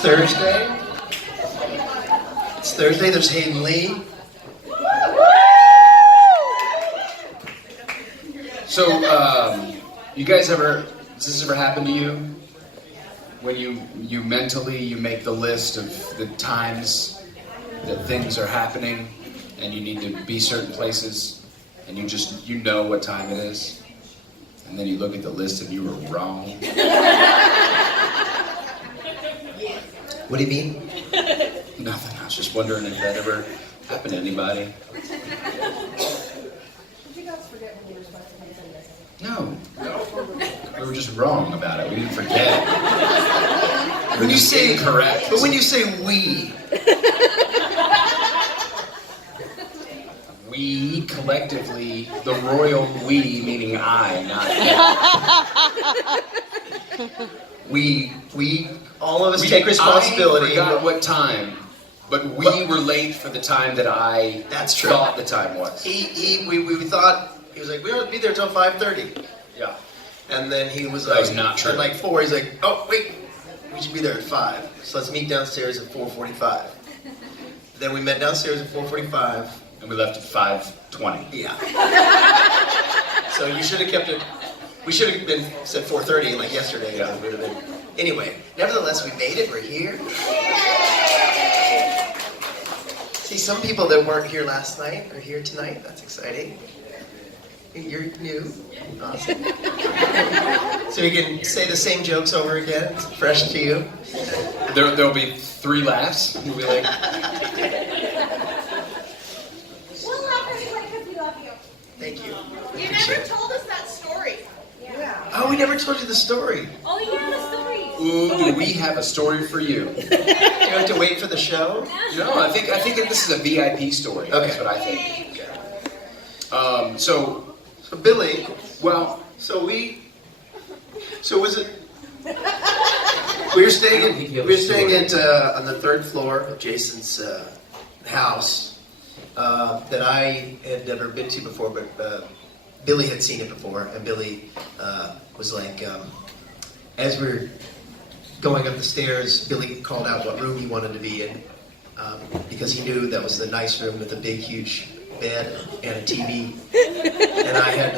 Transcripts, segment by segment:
Thursday. It's Thursday. There's Hayden Lee. So, you guys ever, does this ever happen to you? When you mentally, you make the list of the times that things are happening and you need to be certain places and you know what time it is. And then you look at the list and you were wrong. What do you mean? Nothing, I was just wondering if that ever happened to anybody. No. We were just wrong about it. We didn't forget. When you say incorrect. But when you say we collectively, the royal we, meaning I, not we all of us take responsibility. I forgot what time, but we were late for the time that I thought the time was. We thought, he was like, we don't be there till 5:30. Yeah. And then he was That like, was not true. At like 4, he's like, oh wait, we should be there at 5. So let's meet downstairs at 4:45. Then we met downstairs at 4:45. And we left at 5:20. Yeah. So you should have kept it. We should have been said 4:30 like yesterday. Yeah. It would have been. Anyway, nevertheless, we made it. We're here. See, some people that weren't here last night are here tonight. That's exciting. You're new. Awesome. So you can say the same jokes over again. It's fresh to you. There'll be 3 laughs. We'll be like, Thank you. You never told us that story. Yeah. Oh, we never told you the story. Oh, yeah, the story. ooh, do we have a story for you? You have to wait for the show? No, I think that this is a VIP story. Okay. That's what I think. So Billy, well, so was it? We were staying at on the 3rd floor of Jason's house that I had never been to before, but Billy had seen it before, and Billy was like, as we were going up the stairs, Billy called out what room he wanted to be in because he knew that was the nice room with a big, huge bed and a TV, and I had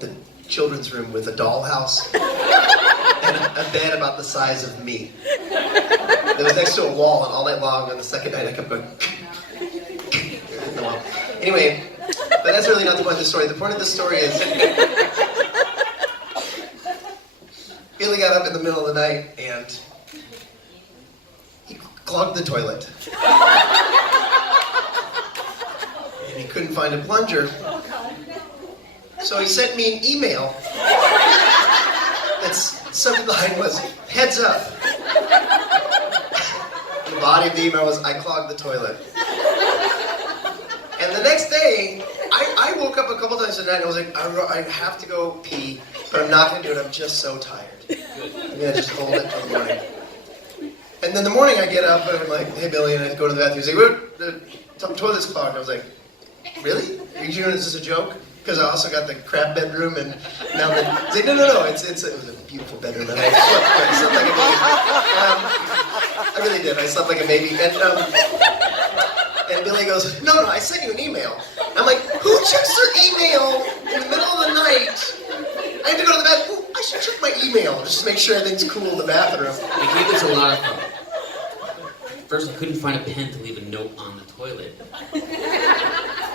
the children's room with a dollhouse and a bed about the size of me. It was next to a wall, and all night long on the second night I kept going in the wall. Anyway, but that's really not the point of the story. The point of the story is Billy got up in the middle of the night and he clogged the toilet. And he couldn't find a plunger. So he sent me an email. That's subject line was, heads up. The body of the email was, I clogged the toilet. And the next day, I woke up a couple times tonight and I was like, I have to go pee, but I'm not going to do it. I'm just so tired. I'm going to just hold it till the morning. And then the morning I get up and I'm like, hey Billy, and I go to the bathroom. He's like, what? The toilet's clogged. I was like, really? Are you doing this as a joke? Because I also got the crap bedroom, and now that he's like, no, it was a beautiful bedroom, and I slept like a baby. I really did. I slept like a baby, and Billy goes, no, I sent you an email. I'm like, who checks their email in the middle of the night? I have to go to the bathroom. I should check my email just to make sure everything's cool in the bathroom. I gave this a lot of thought. First, I couldn't find a pen to leave a note on the toilet.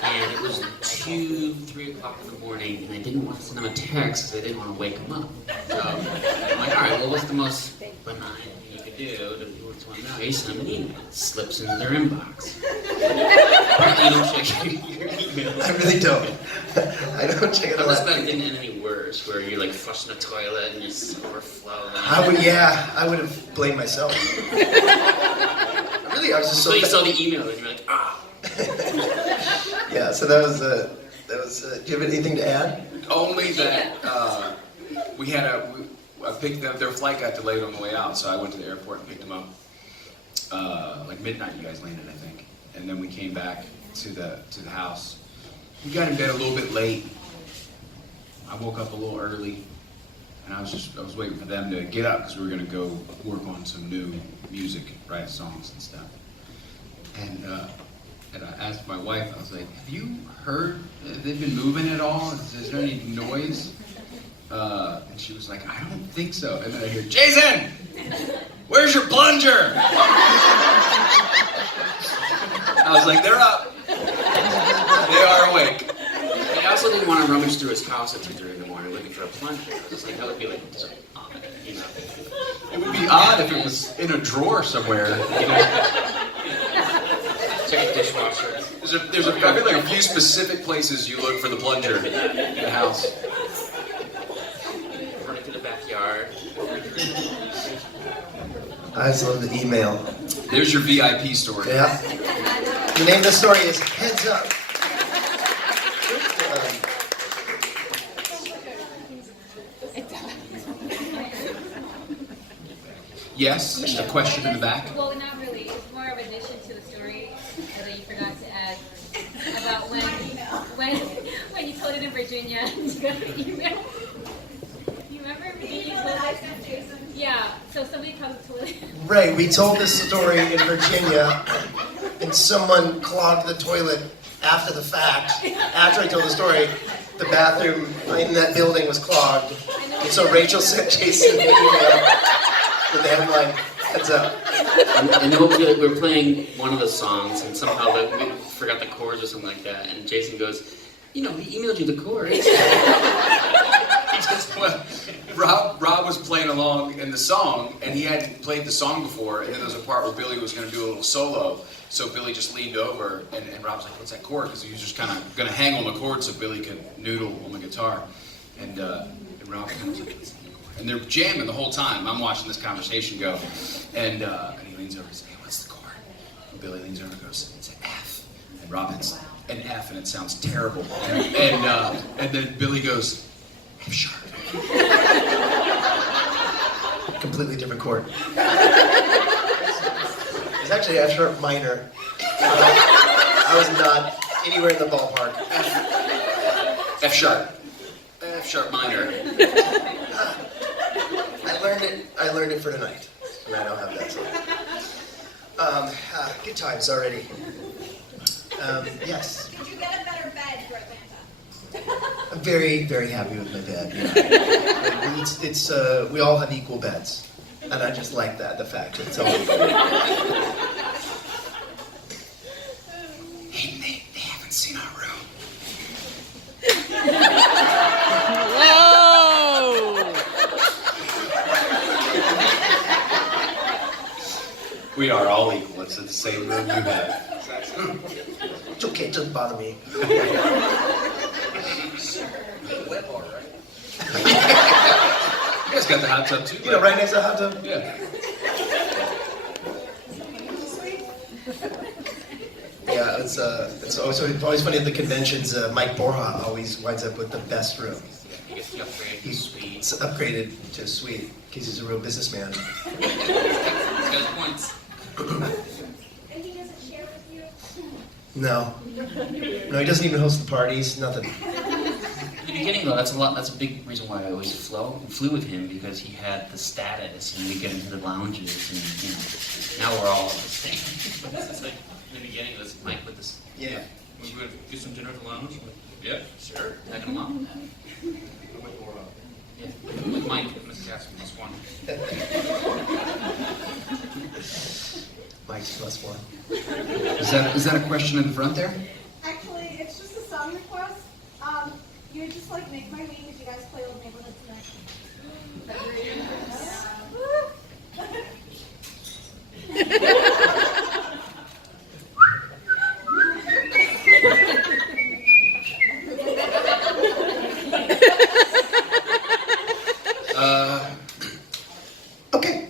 And it was 2, 3 o'clock in the morning, and I didn't want to send them a text because I didn't want to wake them up. So I'm like, all right, well, what's the most benign thing you could do to people to want to know? You send them an email. It slips into their inbox. Apparently, you don't check your email. I really don't. I don't check it Unless out. that didn't end any worse, where you're like flushing the toilet and you just overflow. I would have blamed myself. Really, I was just So you saw the email and you're like, ah. Yeah, so that was, do you have anything to add? only that we had I picked them. Their flight got delayed on the way out, so I went to the airport and picked them up. Like midnight, you guys landed, I think, and then we came back to the house. We got in bed a little bit late. I woke up a little early, and I was waiting for them to get up because we were gonna go work on some new music, write songs and stuff. And I asked my wife, I was like, have you heard, have they been moving at all? Is there any noise? And she was like, I don't think so. And then I hear, Jason, where's your plunger? I was like, they're up. They are awake. I also didn't want to rummage through his house at 2:30 in the morning looking for a plunger. I was like, that would be like so odd, you know. It would be odd if it was in a drawer somewhere. You know? Check the dishwasher. I feel like a few specific places you look for the plunger in the house. Running through the backyard. I just love the email. There's your VIP story. Yeah. The name of the story is Heads Up. Yes, just a question in the back. Well, not really. It's more of an addition to the story that you forgot to add about when you told it in Virginia and you got the email. You remember? Yeah. So somebody called the toilet. Right, we told this story in Virginia, and someone clogged the toilet after the fact. After I told the story, the bathroom in that building was clogged. And so Rachel sent Jason an email with the headline, Heads Up. And then we were playing one of the songs, and somehow we forgot the chords or something like that. And Jason goes, you know, he emailed you the chords. Well, Rob was playing along in the song, and he hadn't played the song before, and then there was a part where Billy was going to do a little solo, so Billy just leaned over, and Rob was like, what's that chord? Because he was just kind of going to hang on the chord so Billy could noodle on the guitar. And Rob kind of was like, and they're jamming the whole time. I'm watching this conversation go, and he leans over and says, hey, what's the chord? And Billy leans over and goes, it's an F. And Rob hits an F, and it sounds terrible. And then Billy goes, F sharp. Completely different chord. It's actually F sharp minor. I was not anywhere in the ballpark. F sharp. F sharp minor. I learned it for tonight. And I don't have that song. Good times already. Yes. Did you get a better bed for Atlanta? I'm very, very happy with my bed. Yeah. We all have equal beds, and I just like that. The fact it's all. Hayden, they haven't seen our room. We are all equal. It's the same room you have. It's okay. It doesn't bother me. You guys got the hot tub too, You know, right next to the hot tub. Yeah. Yeah, it's always funny at the conventions. Mike Borja always winds up with the best room. He gets the upgrade. He's Sweet. upgraded to a suite because he's a real businessman. He's got his points. And he doesn't share with you? No, he doesn't even host the parties. Nothing. In the beginning, though, that's a big reason why I always flew with him, because he had the status, and we get into the lounges, and now we're all the same. It's like in the beginning, it was Mike with this. Yeah. We would do some dinner at the lounge. Yeah, sure. Tag him along. Yeah, with Mike and Mr. Casper plus one. Mike's plus one. Is that a question in the front there? Actually, it's just a song request. You just like make my week if you guys play Old Neighborhood tonight. Okay,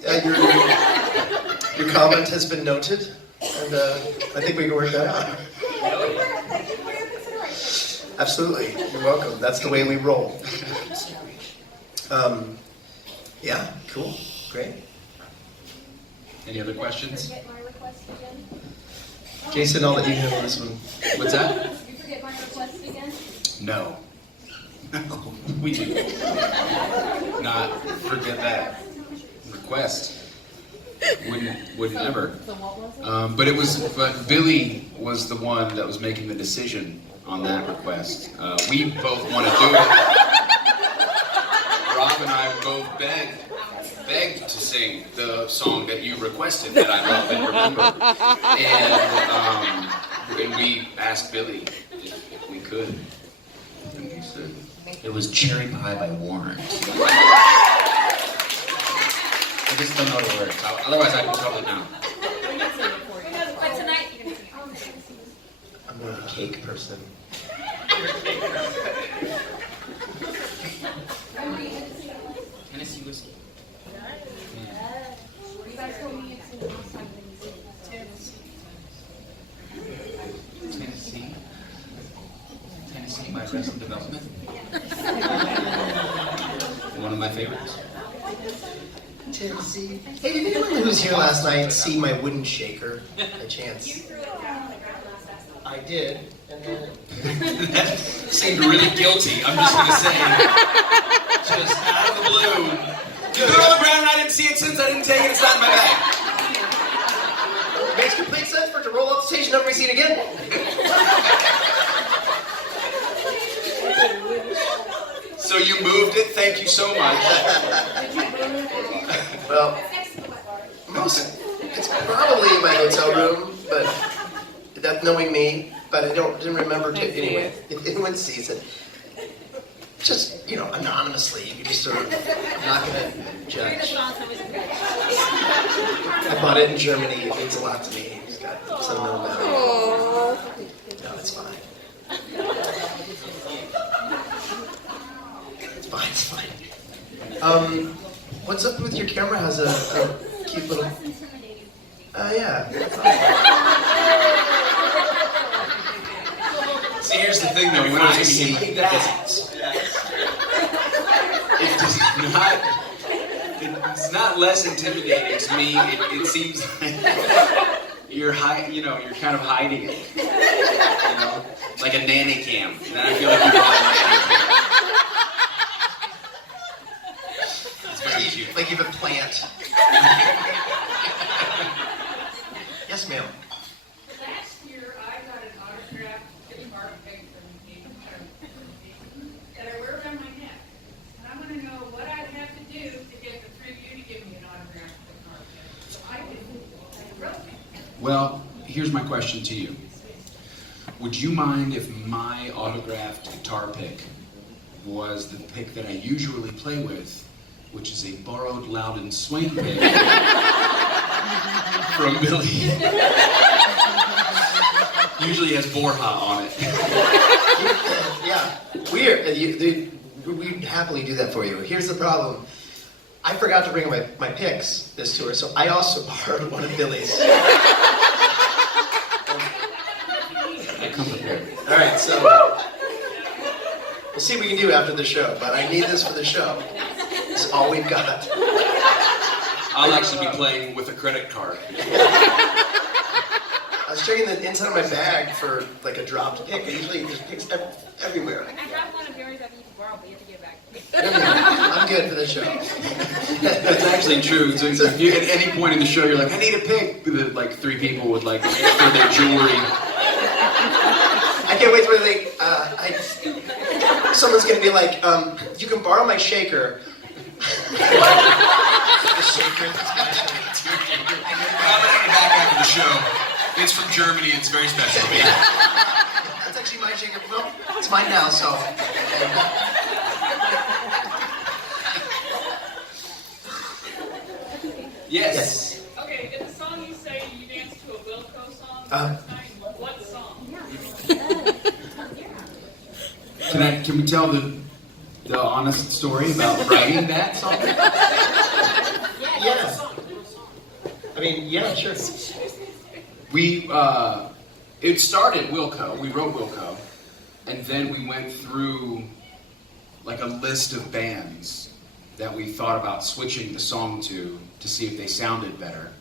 your comment has been noted, and I think we can work that out. Thank you for your consideration. Absolutely, you're welcome. That's the way we roll. Yeah, cool, great. Any other questions? Forget my request again. Jason, I'll let you handle this one. What's that? Did you forget my request again? No. We do not forget that request. Wouldn't ever. But Billy was the one that was making the decision on that request. We both want to do it. Rob and I both begged to sing the song that you requested that I love and remember. And we asked Billy if we could. And he said, It was Cherry Pie by Warren. I just don't know the words. Otherwise, I can totally know. But tonight, you're going to sing it. I'm more of a cake person. Tennessee whiskey. You guys told me it's the last time that you did Tennessee, my Arrested Development. One of my favorites. Tennessee. Hey, did anyone who was here last night see my wooden shaker by chance? You threw it down on the ground last time. I did. And then that seemed really guilty. I'm just going to say, just out of the blue. You threw it on the ground, I didn't see it since I didn't take it, it's not in my bag. it makes complete sense for it to roll off the stage and never be seen again. So you moved it, thank you so much. Well, it's probably in my hotel room, but that knowing me, but I didn't remember to anyway. If anyone sees it, just anonymously, you can just sort of not gonna judge. I bought it in Germany. It means a lot to me. It's got sentimental value. No, it's fine. It's fine. What's up with your camera? Has a cute little. Yeah. See, here's the thing though, when I see that, it's not less intimidating to me. It seems like you're kind of hiding it. Like a nanny cam. And then I feel like you're on a nanny cam. Like you've a plant. Yes, ma'am. Last year, I got an autographed guitar pick from Hayden that I wear around my neck. And I want to know what I'd have to do to get the three of you to give me an autographed guitar pick. So I did. I wrote it. Well, here's my question to you. Would you mind if my autographed guitar pick was the pick that I usually play with, which is a borrowed Loudon swing pick from Billy? Usually has Borja on it. Yeah, we'd happily do that for you. Here's the problem. I forgot to bring my picks this tour, so I also borrowed one of Billy's. I come prepared. All right, so we'll see what we can do after the show, but I need this for the show. It's all we've got. I'll actually be playing with a credit card. I was checking the inside of my bag for like a dropped pick. Usually there's picks everywhere. I dropped one of yours that you borrowed, but you have to give it back. I'm good for the show. That's actually true. So if you, at any point in the show, you're like, I need a pick, like 3 people would like for their jewelry. I can't wait for someone's gonna be like, you can borrow my shaker. The shaker. Coming back after the show. It's from Germany. It's very special to me. That's actually my shaker. Well, it's mine now, so. Yes. Okay, in the song you say you danced to a Wilco song last night. What song? Can we tell the honest story about writing that song? Yeah. I mean, yeah, sure. It started Wilco. We wrote Wilco, and then we went through like a list of bands that we thought about switching the song to see if they sounded better.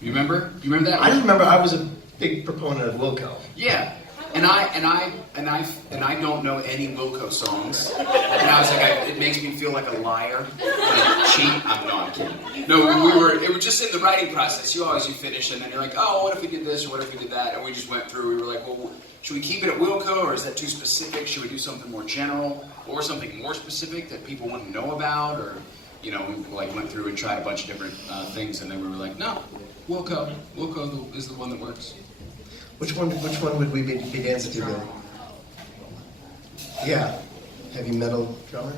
You remember? You remember that? I remember I was a big proponent of Wilco. Yeah. I don't know any Wilco songs. And I was like, it makes me feel like a liar. Like, cheat. I'm kidding. No, it was just in the writing process. You finish and then you're like, oh, what if we did this or what if we did that? And we just went through. We were like, well, should we keep it at Wilco or is that too specific? Should we do something more general or something more specific that people wouldn't know about? Or, we like went through and tried a bunch of different things and then we were like, no, Wilco is the one that works. Which one would we be dancing to then? Yeah, heavy metal drummer.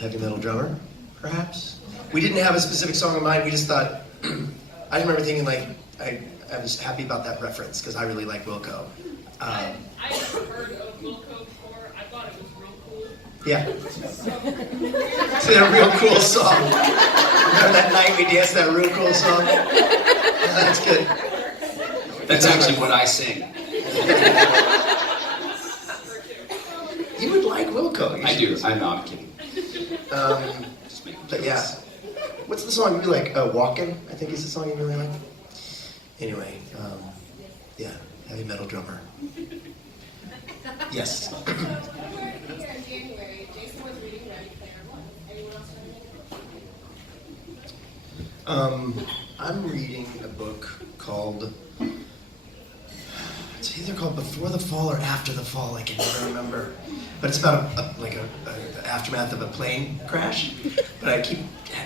Heavy metal drummer, perhaps. We didn't have a specific song in mind. We just thought. I remember thinking like I was happy about that reference because I really like Wilco. I never heard of Wilco before. I thought it was real cool. Yeah. It's a real cool song. Remember that night we danced that real cool song? Yeah, that's good. That's actually what I sing. You would like Wilco. I do. I'm kidding. But yeah. What's the song you really like? Walkin', I think is the song you really like. Anyway, yeah, heavy metal drummer. Yes. Here in January, Jason was reading Ready Player One. Anyone else reading a book? I'm reading a book called. It's either called Before the Fall or After the Fall. I can never remember. But it's about the aftermath of a plane crash. But I keep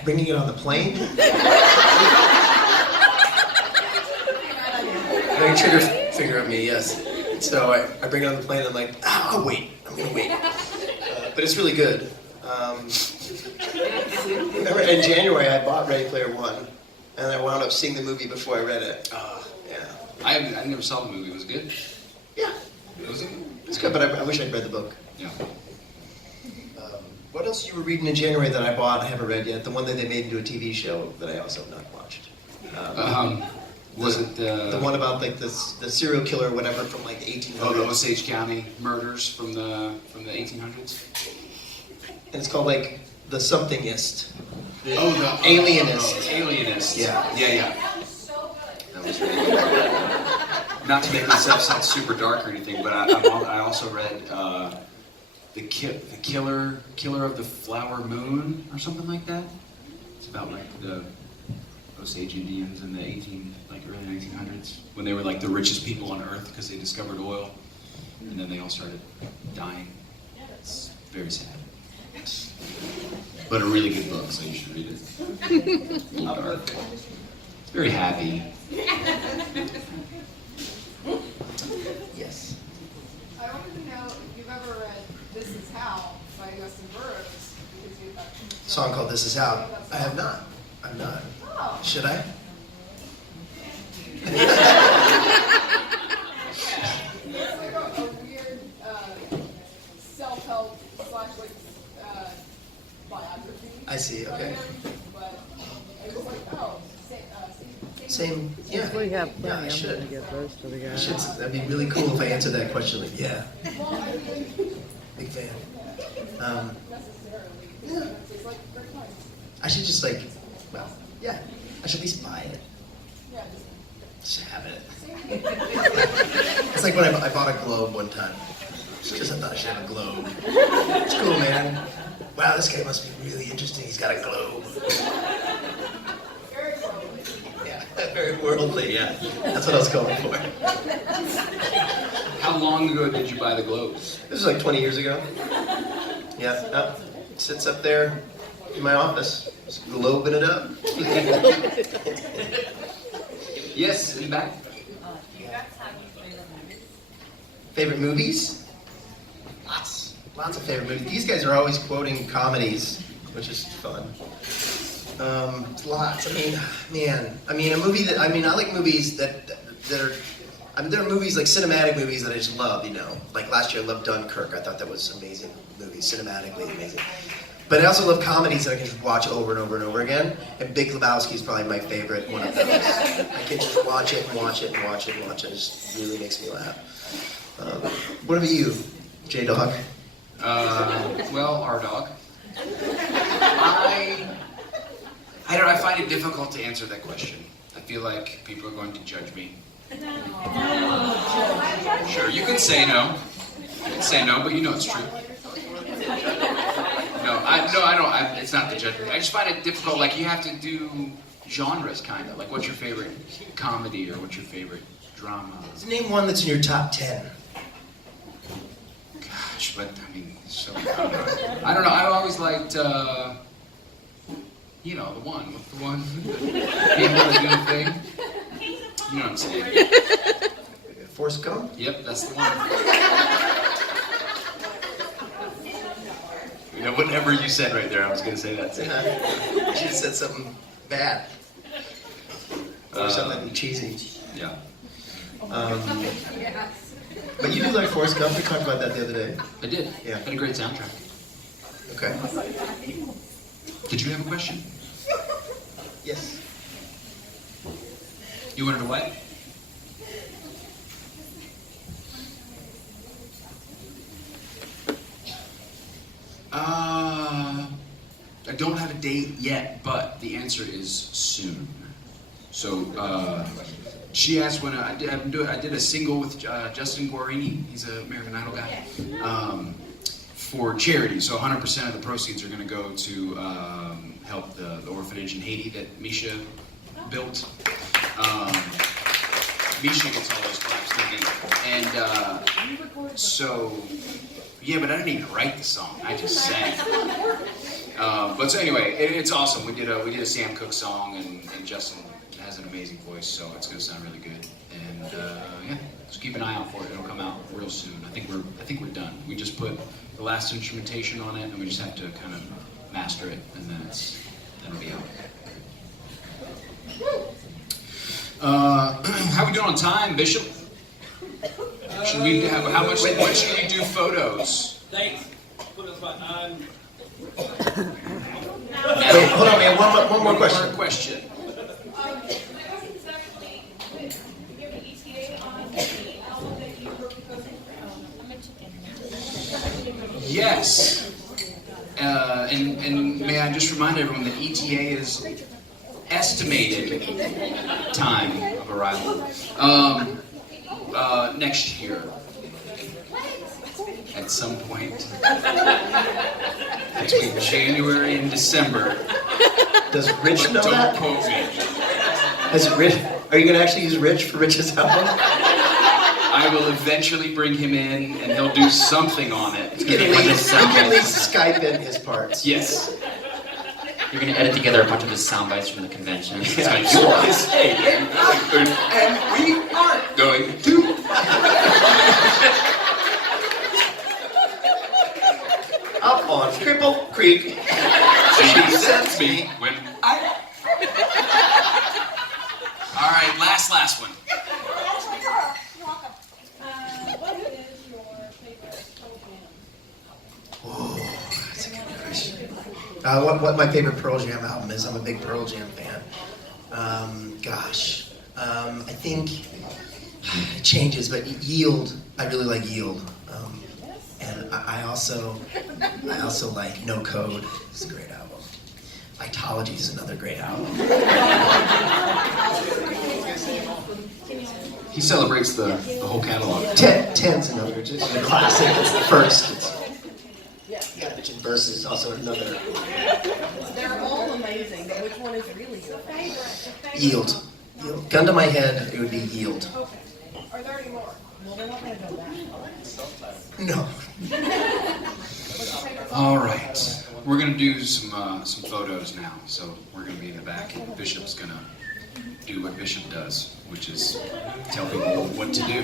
bringing it on the plane. Very trigger finger of me, yes. So I bring it on the plane and I'm like, I'll wait. I'm going to wait. But it's really good. Remember in January I bought Ready Player One. And I wound up seeing the movie before I read it. Yeah. I never saw the movie. Was it good? Yeah. Was it? It's good, but I wish I'd read the book. Yeah. What else you were reading in January that I bought? I haven't read yet. The one that they made into a TV show that I also have not watched. Was it the one about like the serial killer or whatever from like the 1800s? Oh, the Osage County murders from the 1800s. And it's called like the somethingist. The Alienist. Alienist. Yeah. That was really good. Not to make myself sound super dark or anything, but I also read the killer of the flower moon or something like that. It's about like the Osage Indians in the early 1900s when they were like the richest people on Earth because they discovered oil, and then they all started dying. It's very sad. But a really good book, so you should read it. A little dark. It's very happy. Yes. I wanted to know if you've ever read This Is How by Justin Burroughs. Because you A song called This Is How. I have not. I'm not. Oh. Should I? It's like a weird self-help / biography. I see, okay. But it was like, oh, Same, yeah. If we have Yeah, plenty, I I'm should. gonna get those to the I guys. should. That'd be really cool if I answered that question. Like, yeah, well, I mean, big fan. necessarily. Yeah. It's like very nice. I should just like, well, yeah. I should at least buy it. Yeah, Just have it. It's like when I bought a globe one time. Just because I thought I should have a globe. It's cool, man. Wow, this guy must be really interesting. He's got a globe. very worldly. Yeah, very worldly, yeah. That's what I was going for. How long ago did you buy the globes? This was like 20 years ago. Yeah, it sits up there in my office. Just globing it up. Yes, in the back. Favorite movies? Lots of favorite movies. These guys are always quoting comedies, which is fun. Lots. I mean, I like movies that are. There are movies like cinematic movies that I just love. Like last year I loved Dunkirk. I thought that was an amazing movie, cinematically amazing. But I also love comedies that I can just watch over and over and over again. And Big Lebowski is probably my favorite one of those. I can just watch it and watch it and watch it and watch it. It just really makes me laugh. What about you, J-Dog? Well, our dog. I don't know, I find it difficult to answer that question. I feel like people are going to judge me. Sure, you can say no. You can say no, but you know it's true. No, I don't. It's not the judgment. I just find it difficult. Like you have to do genres, kind of. Like, what's your favorite comedy or what's your favorite drama? Name one that's in your top 10. Gosh, but I mean, so I don't know. I always liked, you know, the one. What's the one? People that do the thing. You know what I'm saying? Forrest Gump? Yep, that's the one. You know, whatever you said right there, I was going to say that too. She said something bad. Or something cheesy. Yeah. But you do like Forrest Gump. We talked about that the other day. I did. Yeah. Had a great soundtrack. Okay. Did you have a question? Yes. You wanted to what? I don't have a date yet, but the answer is soon. So, she asked when I did a single with Justin Guarini. He's an American Idol guy. For charity. So 100% of the proceeds are going to go to help the orphanage in Haiti that Misha built. Misha gets all those claps, and so yeah, but I didn't even write the song. I just sang. But so anyway, it's awesome. We did a Sam Cooke song, and Justin has an amazing voice, so it's going to sound really good. And yeah, just keep an eye out for it. It'll come out real soon. I think we're done. We just put the last instrumentation on it, and we just have to kind of master it, and then it'll be out. How we doing on time, Bishop? Should we have when should we do photos? Thanks. Put us on. Wait, hold on, man. One more question. One more question. Yes. And may I just remind everyone that ETA is estimated time of arrival. Next year. At some point. Between January and December. Does Rich know Don't that? quote me. Are you going to actually use Rich for Rich's album? I will eventually bring him in, and he'll do something on it. You can at least Skype in his parts. Yes. You're gonna edit together a bunch of his sound bites from the convention. It's Yeah. gonna be sure. And we aren't going to. Up on Cripple Creek. She sends me when I. All right, last one. What is your favorite program? Oh, that's a good question. What my favorite Pearl Jam album is? I'm a big Pearl Jam fan. I think it changes, but Yield. I really like Yield. And I also like No Code. It's a great album. Itology is another great album. He celebrates the whole catalog. Ten's another. It's a classic. It's the first. Yeah, verses also another. They're all amazing, but which one is really your favorite? Yield. Gun to my head, it would be Yield. Okay. Are there any more? Well, we're not going to go back. No. All right, we're gonna do some photos now. So we're gonna be in the back, and Bishop's gonna do what Bishop does, which is tell people what to do.